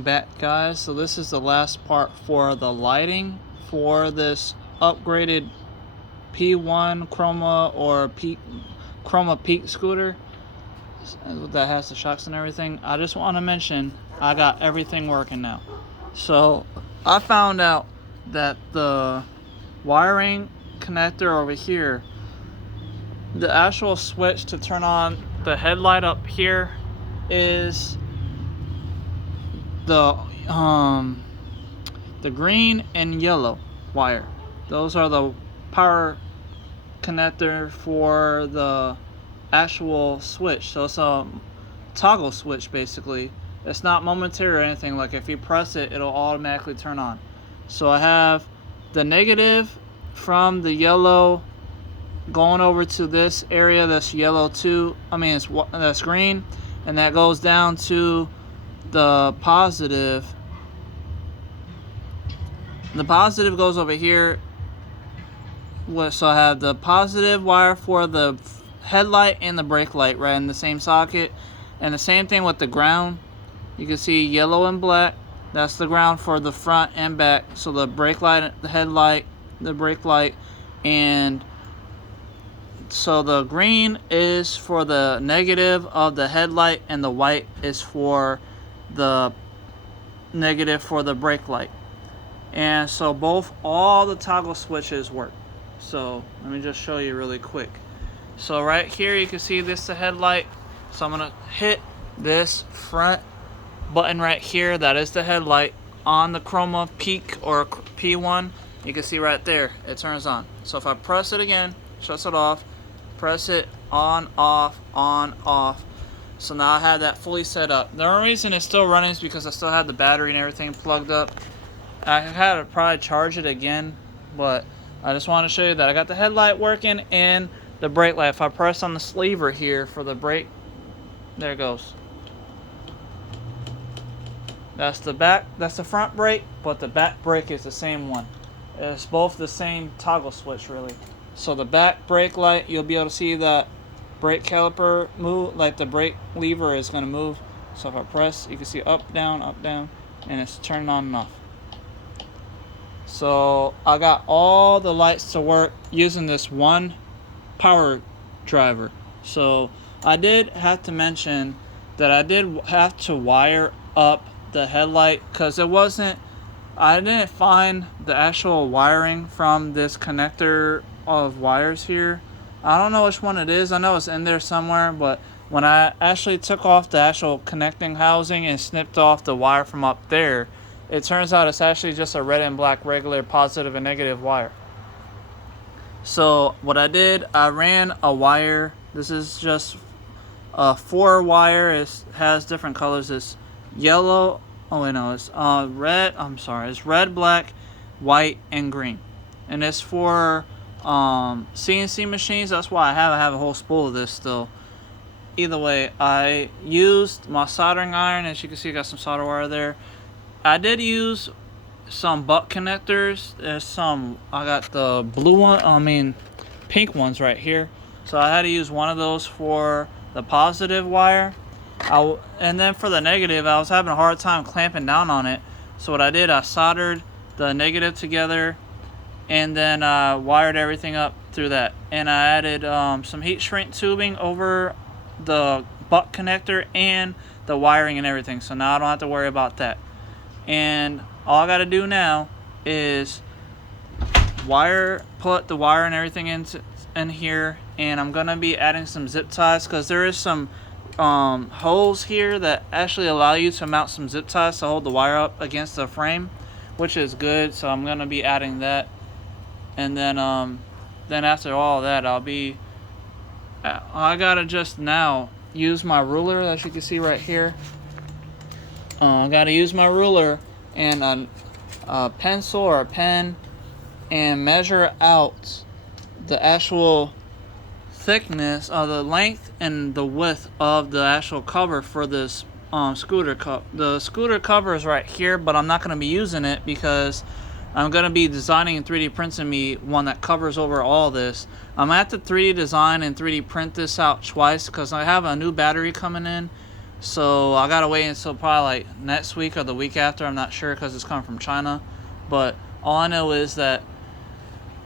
Back, guys. So this is the last part for the lighting for this upgraded P1 Chroma or Chroma Peak scooter that has the shocks and everything. I just want to mention I got everything working now. So I found out that the wiring connector over here, the actual switch to turn on the headlight up here is the green and yellow wire. Those are the power connector for the actual switch. So it's a toggle switch basically. It's not momentary or anything. Like if you press it, it'll automatically turn on. So I have the negative from the yellow going over to this area that's yellow too. That's green, and that goes down to the positive. The positive goes over here. So I have the positive wire for the headlight and the brake light right in the same socket, and the same thing with the ground. You can see yellow and black. That's the ground for the front and back. So the brake light, the headlight, the brake light, and so the green is for the negative of the headlight, and the white is for the negative for the brake light. And so all the toggle switches work. So let me just show you really quick. So right here you can see this is the headlight. So I'm gonna hit this front button right here. That is the headlight on the Chroma Peak or P1. You can see right there it turns on. So if I press it again, shuts it off. Press it, on, off, on, off. So now I have that fully set up. The only reason it's still running is because I still have the battery and everything plugged up. I had to probably charge it again, but I just want to show you that I got the headlight working and the brake light. If I press on the sleever here for the brake, there it goes. That's the back, that's the front brake, but the back brake is the same one. It's both the same toggle switch really. So the back brake light, you'll be able to see that brake caliper move, like the brake lever is going to move. So if I press, you can see up, down, and it's turning on and off. So I got all the lights to work using this one power driver. So I did have to mention that I did have to wire up the headlight because I didn't find the actual wiring from this connector of wires here. I don't know which one it is. I know it's in there somewhere, but when I actually took off the actual connecting housing and snipped off the wire from up there, it turns out it's actually just a red and black regular positive and negative wire. So what I did, I ran a wire. This is just a 4-wire. It has different colors. It's yellow. Oh wait, no, it's red. I'm sorry. It's red, black, white, and green, and it's for CNC machines. That's why I have a whole spool of this still. Either way, I used my soldering iron. As you can see, I got some solder wire there. I did use some butt connectors. I got the blue one, pink ones right here. So I had to use one of those for the positive wire. And then for the negative, I was having a hard time clamping down on it. So what I did, I soldered the negative together, and then wired everything up through that. And I added some heat shrink tubing over the butt connector and the wiring and everything. So now I don't have to worry about that. And all I got to do now is put the wire and everything in here. And I'm going to be adding some zip ties because there is some holes here that actually allow you to mount some zip ties to hold the wire up against the frame, which is good. So I'm going to be adding that. And then after all that, I gotta just now use my ruler, as you can see right here. I gotta use my ruler and a pencil or a pen and measure out the actual thickness of the length and the width of the actual cover for this scooter cover. The scooter cover is right here, but I'm not gonna be using it because I'm going to be designing and 3D printing me one that covers over all this. I'm at the 3D design and 3D print this out twice because I have a new battery coming in. So I gotta wait until probably like next week or the week after. I'm not sure because it's coming from China. But all I know is that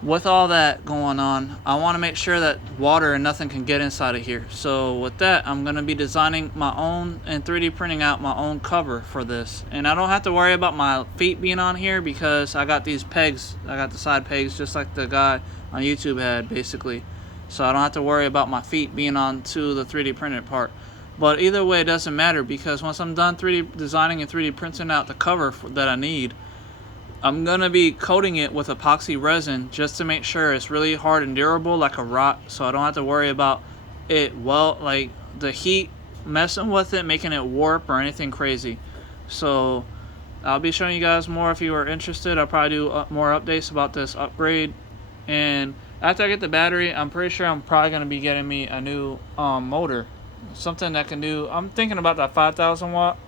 with all that going on, I want to make sure that water and nothing can get inside of here. So with that, I'm going to be designing my own and 3D printing out my own cover for this. And I don't have to worry about my feet being on here because I got these pegs. I got the side pegs just like the guy on YouTube had, basically. So I don't have to worry about my feet being onto the 3D printed part. But either way, it doesn't matter because once I'm done 3D designing and 3D printing out the cover that I need, I'm going to be coating it with epoxy resin just to make sure it's really hard and durable like a rock, so I don't have to worry about it, well, like the heat messing with it, making it warp or anything crazy. So I'll be showing you guys more if you are interested. I'll probably do more updates about this upgrade. And after I get the battery, I'm pretty sure I'm probably going to be getting me a new motor. Something that can do, I'm thinking about that 5,000 watt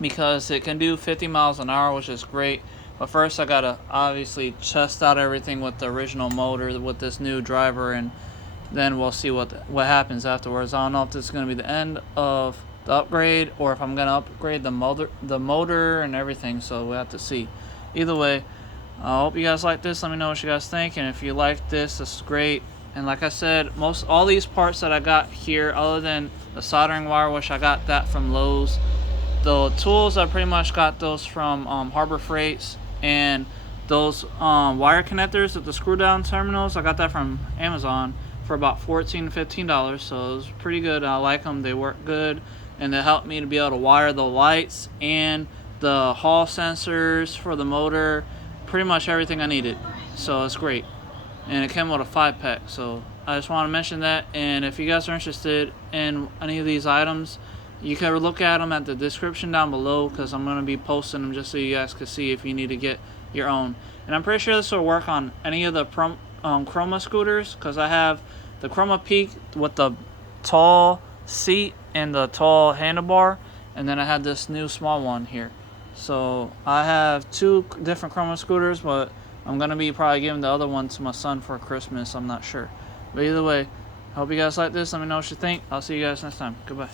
because it can do 50 miles an hour, which is great. But first I gotta obviously test out everything with the original motor with this new driver, and then we'll see what happens afterwards. I don't know if this is gonna be the end of the upgrade or if I'm gonna upgrade the motor and everything, so we'll have to see. Either way, I hope you guys like this. Let me know what you guys think, and if you like this is great. And like I said, all these parts that I got here, other than the soldering wire, which I got that from Lowe's, the tools I pretty much got those from Harbor Freights. And those wire connectors at the screw down terminals, I got that from Amazon for about $14 to $15, so it was pretty good. I like them, they work good, and they helped me to be able to wire the lights and the hall sensors for the motor, pretty much everything I needed, so it's great. And it came with a 5-pack, so I just want to mention that. And if you guys are interested in any of these items, you can look at them at the description down below because I'm going to be posting them just so you guys can see if you need to get your own. And I'm pretty sure this will work on any of the Caroma scooters because I have the Caroma Peak with the tall seat and the tall handlebar, and then I have this new small one here. So I have 2 different Caroma scooters, but I'm going to be probably giving the other one to my son for Christmas. I'm not sure. But either way, I hope you guys like this. Let me know what you think. I'll see you guys next time. Goodbye.